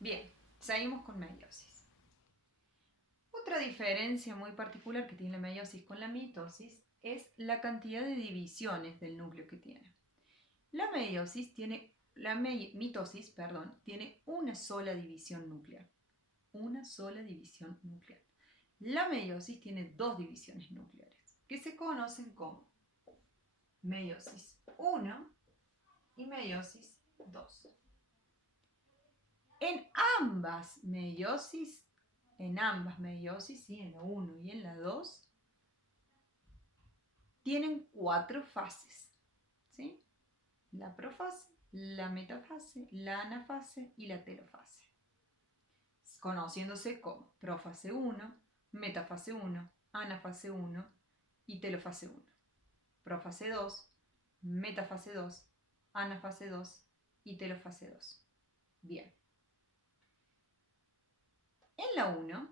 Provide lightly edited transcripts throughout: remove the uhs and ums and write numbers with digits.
Bien, seguimos con meiosis. Otra diferencia muy particular que tiene la meiosis con la mitosis es la cantidad de divisiones del núcleo que tiene. La mitosis, tiene una sola división nuclear. Una sola división nuclear. La meiosis tiene dos divisiones nucleares, que se conocen como meiosis 1 y meiosis 2. En ambas meiosis, en la 1 y en la 2, tienen 4 fases, ¿sí? La profase, la metafase, la anafase y la telofase, conociéndose como profase 1, metafase 1, anafase 1 y telofase 1. Profase 2, metafase 2, anafase 2 y telofase 2. Bien. En la 1,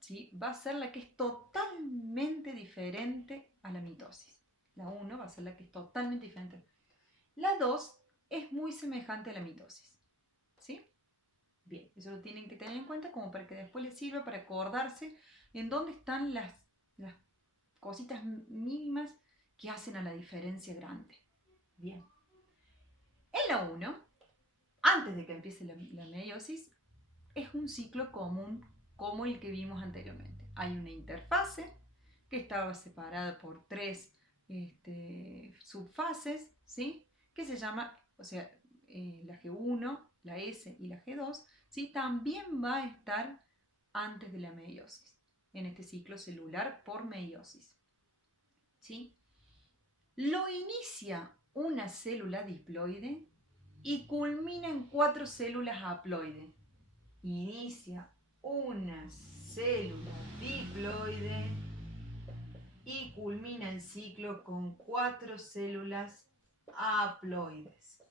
¿sí?, va a ser la que es totalmente diferente a la mitosis. La 1 va a ser la que es totalmente diferente. La 2 es muy semejante a la mitosis, ¿sí? Bien, eso lo tienen que tener en cuenta como para que después les sirva para acordarse en dónde están las cositas mínimas que hacen a la diferencia grande. Bien. En la 1, antes de que empiece la meiosis, es un ciclo común como el que vimos anteriormente. Hay una interfase que estaba separada por 3 subfases, ¿sí?, que se llama, la G1, la S y la G2, ¿sí?, también va a estar antes de la meiosis, en este ciclo celular por meiosis, ¿sí? Lo inicia una célula diploide y culmina en 4 células haploide. Inicia una célula diploide y culmina el ciclo con 4 células haploides.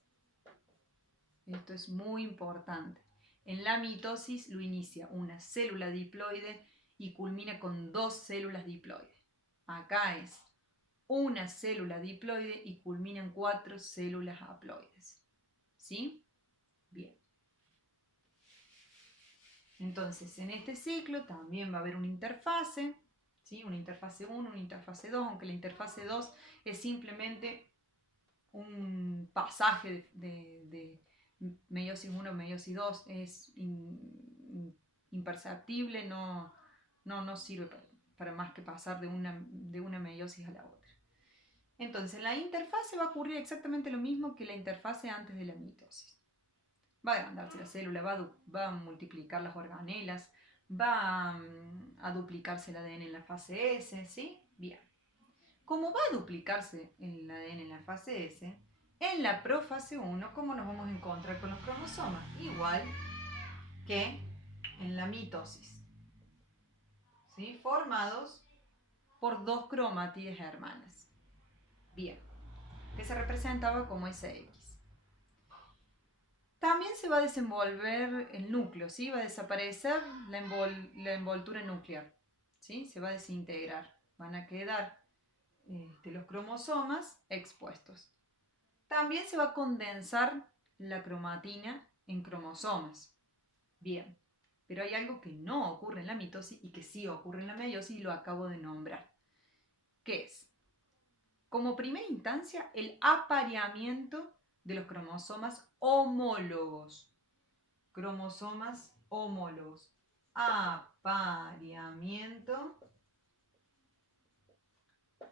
Esto es muy importante. En la mitosis lo inicia una célula diploide y culmina con 2 células diploides. Acá es una célula diploide y culmina en 4 células haploides. ¿Sí? Bien. Entonces, en este ciclo también va a haber una interfase, ¿sí?, una interfase 1, una interfase 2, aunque la interfase 2 es simplemente un pasaje de meiosis 1 a meiosis 2, es imperceptible, no sirve para más que pasar de una meiosis a la otra. Entonces, en la interfase va a ocurrir exactamente lo mismo que la interfase antes de la mitosis. Va a agrandarse la célula, va a multiplicar las organelas, va a duplicarse el ADN en la fase S, ¿sí? Bien. Como va a duplicarse el ADN en la fase S, en la profase 1, ¿cómo nos vamos a encontrar con los cromosomas? Igual que en la mitosis, ¿sí?, formados por 2 cromátides hermanas. Bien, que se representaba como SX. También se va a desenvolver el núcleo, ¿sí? Va a desaparecer la envoltura nuclear, ¿sí? Se va a desintegrar. Van a quedar los cromosomas expuestos. También se va a condensar la cromatina en cromosomas. Bien, pero hay algo que no ocurre en la mitosis y que sí ocurre en la meiosis y lo acabo de nombrar. ¿Qué es? Como primera instancia, el apareamiento de los cromosomas homólogos. Cromosomas homólogos. Apareamiento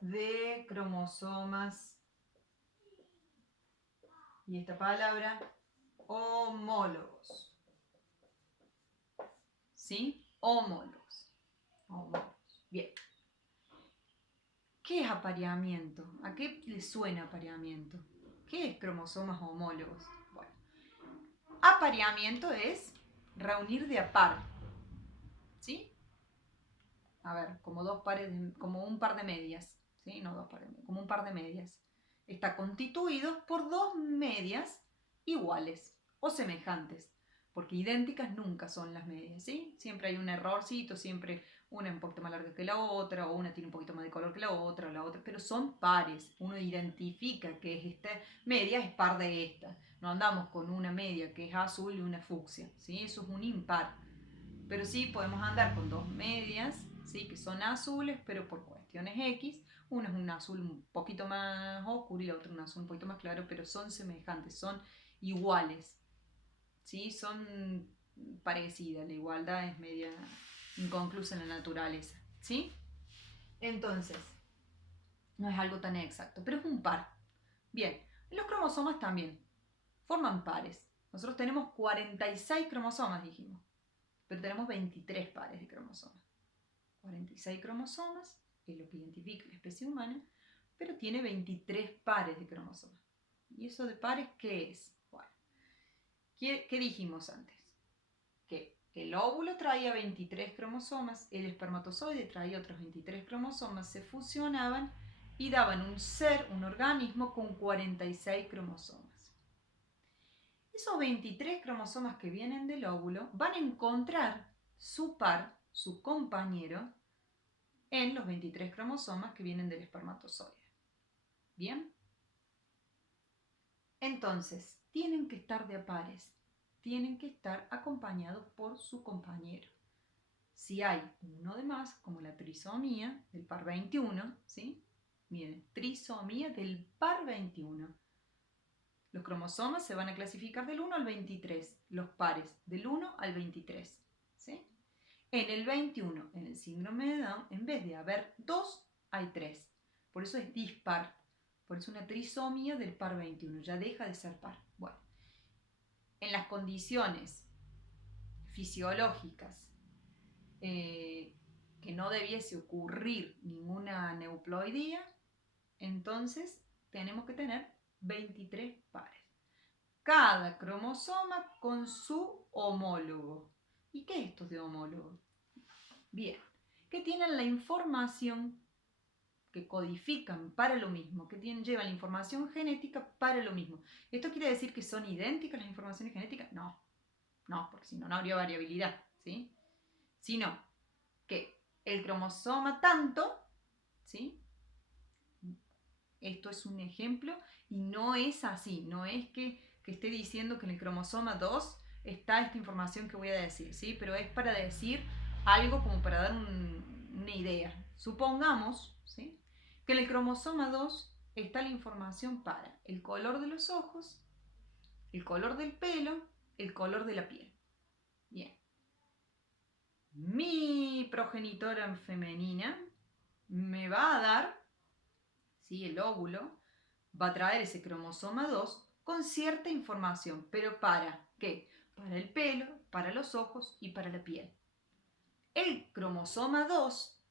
de cromosomas, y esta palabra, homólogos. ¿Sí? Homólogos. Homólogos. Bien. ¿Qué es apareamiento? ¿A qué le suena apareamiento? ¿Qué es cromosomas homólogos? Bueno, apareamiento es reunir de a par, ¿sí? A ver, como un par de medias, ¿sí? No dos pares, como un par de medias. Está constituido por 2 medias iguales o semejantes, porque idénticas nunca son las medias, ¿sí? Siempre hay un errorcito, siempre una un poquito más larga que la otra, o una tiene un poquito más de color que la otra, pero son pares. Uno identifica que esta media es par de esta. No andamos con una media que es azul y una fucsia, ¿sí? Eso es un impar. Pero sí podemos andar con dos medias, ¿sí? Que son azules, pero por cuestiones X. Una es un azul un poquito más oscuro y la otra un azul un poquito más claro, pero son semejantes, son iguales, ¿sí? Son parecidas. La igualdad es media inconclusa en la naturaleza, ¿sí? Entonces, no es algo tan exacto, pero es un par. Bien, los cromosomas también forman pares. Nosotros tenemos 46 cromosomas, dijimos, pero tenemos 23 pares de cromosomas. 46 cromosomas es lo que identifica la especie humana, pero tiene 23 pares de cromosomas. ¿Y eso de pares qué es? Bueno, ¿qué dijimos antes? Que el óvulo traía 23 cromosomas, el espermatozoide traía otros 23 cromosomas, se fusionaban y daban un ser, un organismo con 46 cromosomas. Esos 23 cromosomas que vienen del óvulo van a encontrar su par, su compañero, en los 23 cromosomas que vienen del espermatozoide. ¿Bien? Entonces, tienen que estar de a pares, tienen que estar acompañados por su compañero. Si hay uno de más, como la trisomía del par 21, ¿sí? Miren, trisomía del par 21. Los cromosomas se van a clasificar del 1 al 23, los pares del 1 al 23, ¿sí? En el 21, en el síndrome de Down, en vez de haber 2, hay 3. Por eso es dispar. Por eso una trisomía del par 21. Ya deja de ser par. Bueno, en las condiciones fisiológicas que no debiese ocurrir ninguna neuploidía, entonces tenemos que tener 23 pares. Cada cromosoma con su homólogo. ¿Y qué es esto de homólogo? Bien, que tienen la información, que codifican para lo mismo, que llevan la información genética para lo mismo. ¿Esto quiere decir que son idénticas las informaciones genéticas? No, porque si no, no habría variabilidad, ¿sí? Sino que el cromosoma tanto, ¿sí? Esto es un ejemplo y no es así, no es que esté diciendo que en el cromosoma 2 está esta información que voy a decir, ¿sí? Pero es para decir algo como para dar una idea. Supongamos, ¿sí? Que en el cromosoma 2 está la información para el color de los ojos, el color del pelo, el color de la piel. Bien. Mi progenitora femenina me va a dar, ¿sí? El óvulo va a traer ese cromosoma 2 con cierta información, pero ¿para qué? Para el pelo, para los ojos y para la piel. El cromosoma 2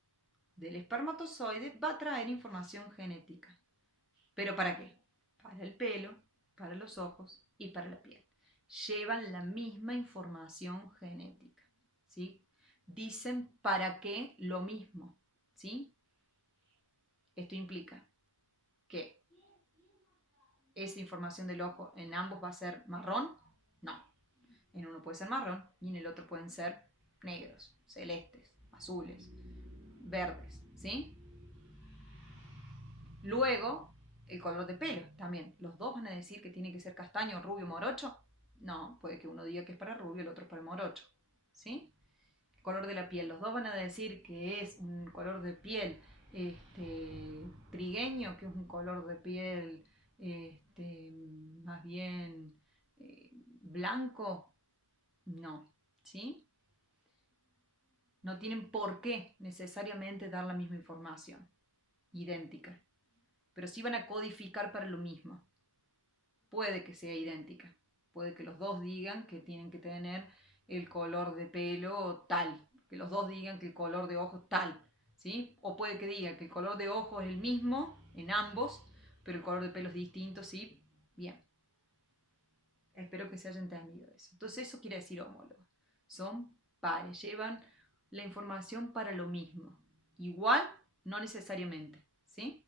del espermatozoide va a traer información genética. ¿Pero para qué? Para el pelo, para los ojos y para la piel. Llevan la misma información genética, ¿sí? Dicen para qué lo mismo, ¿sí? Esto implica que esa información del ojo en ambos va a ser marrón. No, en uno puede ser marrón y en el otro pueden ser negros, celestes, azules, verdes, ¿sí? Luego, el color de pelo también. ¿Los dos van a decir que tiene que ser castaño, rubio, morocho? No, puede que uno diga que es para rubio y el otro para morocho, ¿sí? El color de la piel. Los dos van a decir que es un color de piel trigueño, que es un color de piel más bien blanco. No, ¿sí? No tienen por qué necesariamente dar la misma información, idéntica, pero sí van a codificar para lo mismo. Puede que sea idéntica, puede que los dos digan que tienen que tener el color de pelo tal, que los dos digan que el color de ojos tal, ¿sí? O puede que diga que el color de ojos es el mismo en ambos, pero el color de pelo es distinto, ¿sí? Bien. Espero que se haya entendido eso. Entonces eso quiere decir homólogo. Son pares, llevan la información para lo mismo. Igual, no necesariamente, ¿sí?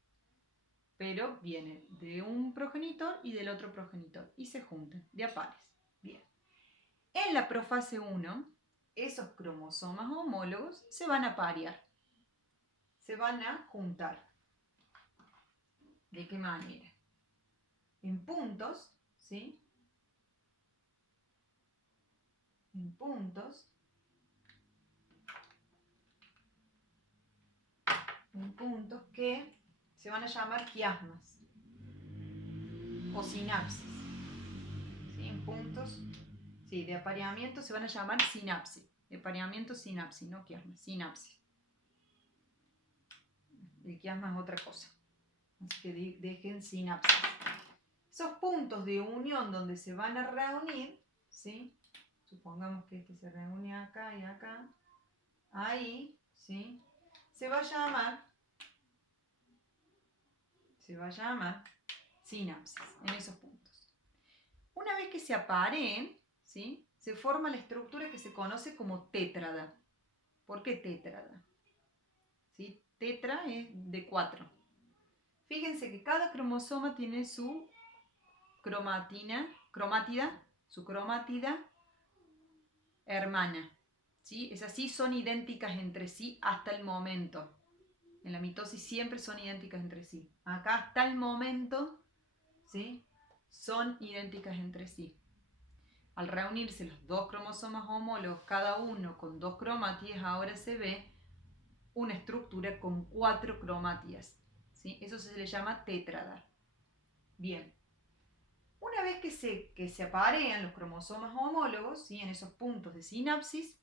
Pero vienen de un progenitor y del otro progenitor y se juntan de a pares. Bien. En la profase 1, esos cromosomas homólogos se van a parear, se van a juntar. ¿De qué manera? En puntos, ¿sí? en puntos, que se van a llamar quiasmas o sinapsis. ¿Sí? En puntos de apareamiento se van a llamar sinapsis. Apareamiento, sinapsis, no quiasmas, sinapsis. El quiasma es otra cosa. Así que dejen sinapsis. Esos puntos de unión donde se van a reunir, ¿sí? Supongamos que este se reúne acá y acá. Ahí, ¿sí? Se va a llamar sinapsis en esos puntos. Una vez que se apareen, ¿sí? Se forma la estructura que se conoce como tétrada. ¿Por qué tétrada? ¿Sí? Tetra es de 4. Fíjense que cada cromosoma tiene su cromátida hermana. ¿Sí? Es así, son idénticas entre sí hasta el momento. En la mitosis siempre son idénticas entre sí. Acá hasta el momento, ¿sí? Son idénticas entre sí. Al reunirse los dos cromosomas homólogos, cada uno con 2 cromátidas, ahora se ve una estructura con 4 cromátidas. ¿Sí? Eso se le llama tétrada. Bien. Una vez que se aparean los cromosomas homólogos, ¿sí? En esos puntos de sinapsis,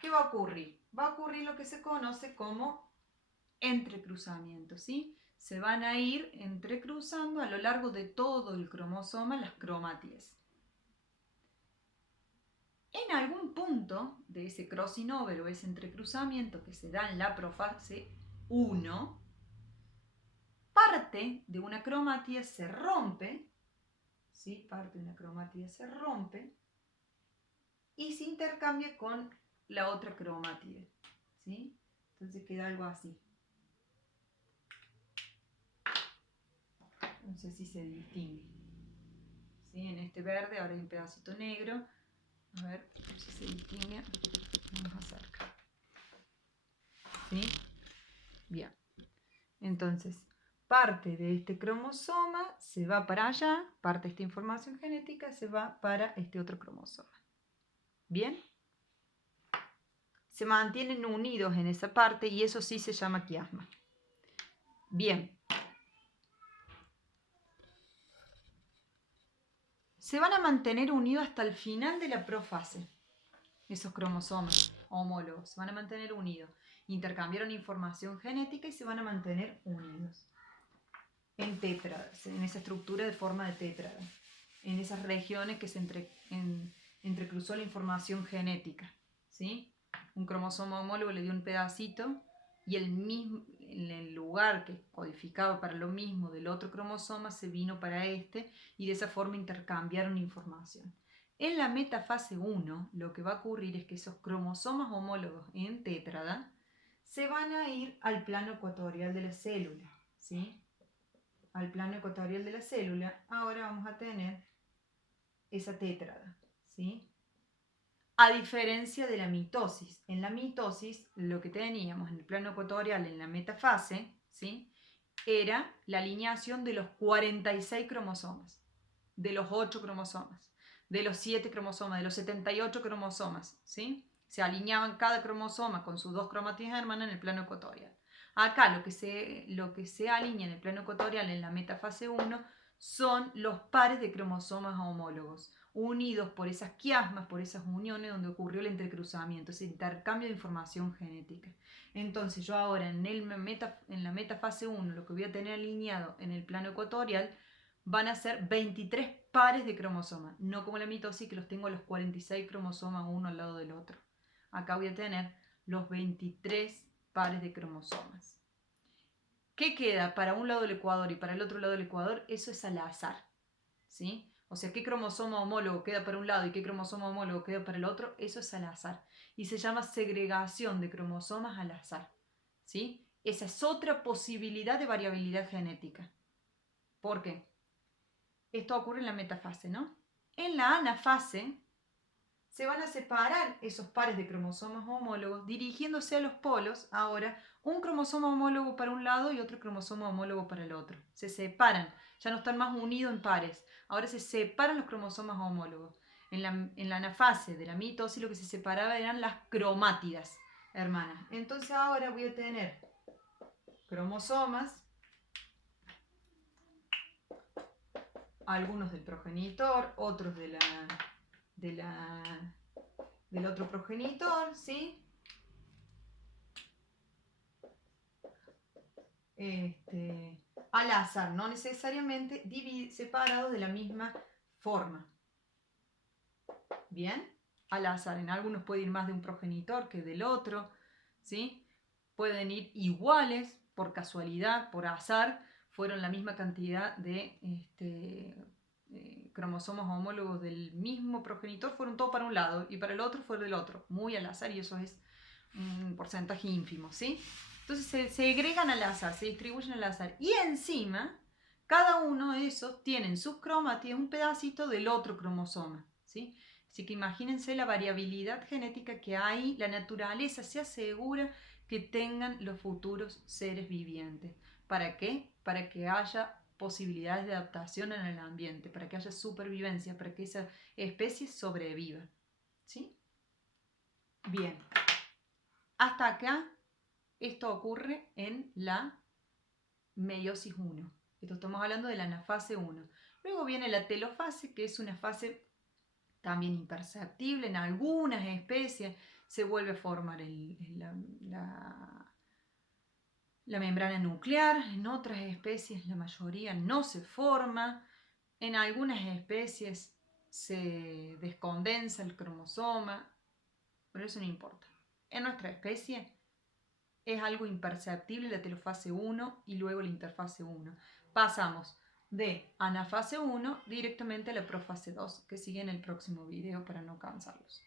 ¿qué va a ocurrir? Va a ocurrir lo que se conoce como entrecruzamiento, ¿sí? Se van a ir entrecruzando a lo largo de todo el cromosoma las cromátidas. En algún punto de ese crossing over o ese entrecruzamiento que se da en la profase 1, parte de una cromátida se rompe, ¿sí? Parte de una cromátida se rompe y se intercambia con la otra cromátida, ¿sí? Entonces queda algo así. No sé si se distingue. ¿Sí? En este verde ahora hay un pedacito negro. A ver si se distingue. Vamos a acercar. ¿Sí? Bien. Entonces, parte de este cromosoma se va para allá, parte de esta información genética se va para este otro cromosoma. ¿Bien? Se mantienen unidos en esa parte y eso sí se llama quiasma. Bien. Se van a mantener unidos hasta el final de la profase. Esos cromosomas homólogos se van a mantener unidos. Intercambiaron información genética y se van a mantener unidos. En tétradas, en esa estructura de forma de tétrada. En esas regiones que se entrecruzó la información genética. ¿Sí? Un cromosoma homólogo le dio un pedacito y en el lugar que codificaba para lo mismo del otro cromosoma se vino para este y de esa forma intercambiaron información. En la metafase 1 lo que va a ocurrir es que esos cromosomas homólogos en tétrada se van a ir al plano ecuatorial de la célula, ¿sí? Al plano ecuatorial de la célula, ahora vamos a tener esa tétrada, ¿sí? A diferencia de la mitosis. En la mitosis, lo que teníamos en el plano ecuatorial, en la metafase, ¿sí? Era la alineación de los 46 cromosomas, de los 8 cromosomas, de los 7 cromosomas, de los 78 cromosomas, ¿sí? Se alineaban cada cromosoma con sus 2 cromátidas hermanas en el plano ecuatorial. Acá lo que se alinea en el plano ecuatorial en la metafase 1 son los pares de cromosomas homólogos, unidos por esas quiasmas, por esas uniones donde ocurrió el entrecruzamiento, ese intercambio de información genética. Entonces yo ahora en la metafase 1 lo que voy a tener alineado en el plano ecuatorial van a ser 23 pares de cromosomas, no como la mitosis que los tengo los 46 cromosomas uno al lado del otro. Acá voy a tener los 23 pares de cromosomas. ¿Qué queda para un lado del ecuador y para el otro lado del ecuador? Eso es al azar, ¿sí? O sea, qué cromosoma homólogo queda para un lado y qué cromosoma homólogo queda para el otro, eso es al azar. Y se llama segregación de cromosomas al azar, ¿sí? Esa es otra posibilidad de variabilidad genética. ¿Por qué? Esto ocurre en la metafase, ¿no? En la anafase se van a separar esos pares de cromosomas homólogos dirigiéndose a los polos, ahora un cromosoma homólogo para un lado y otro cromosoma homólogo para el otro. Se separan, ya no están más unidos en pares, ahora se separan los cromosomas homólogos. En la anafase de la mitosis lo que se separaba eran las cromátidas, hermanas. Entonces ahora voy a tener cromosomas, algunos del progenitor, otros del otro progenitor, ¿sí? Al azar, no necesariamente separados de la misma forma. Bien, al azar, en algunos puede ir más de un progenitor que del otro, ¿sí? Pueden ir iguales por casualidad, por azar, fueron la misma cantidad de cromosomas homólogos del mismo progenitor, fueron todos para un lado y para el otro fue del otro, muy al azar, y eso es un porcentaje ínfimo, ¿sí? Entonces se segregan al azar, se distribuyen al azar y encima cada uno de esos tiene en sus cromátidas un pedacito del otro cromosoma, ¿sí? Así que imagínense la variabilidad genética que hay, la naturaleza se asegura que tengan los futuros seres vivientes. ¿Para qué? Para que haya posibilidades de adaptación en el ambiente, para que haya supervivencia, para que esa especie sobreviva. ¿Sí? Bien. Hasta acá, esto ocurre en la meiosis 1. Esto estamos hablando de la anafase 1. Luego viene la telofase, que es una fase también imperceptible. En algunas especies se vuelve a formar la membrana nuclear, en otras especies la mayoría no se forma, en algunas especies se descondensa el cromosoma, pero eso no importa. En nuestra especie es algo imperceptible la telofase 1 y luego la interfase 1. Pasamos de anafase 1 directamente a la profase 2, que sigue en el próximo video para no cansarlos.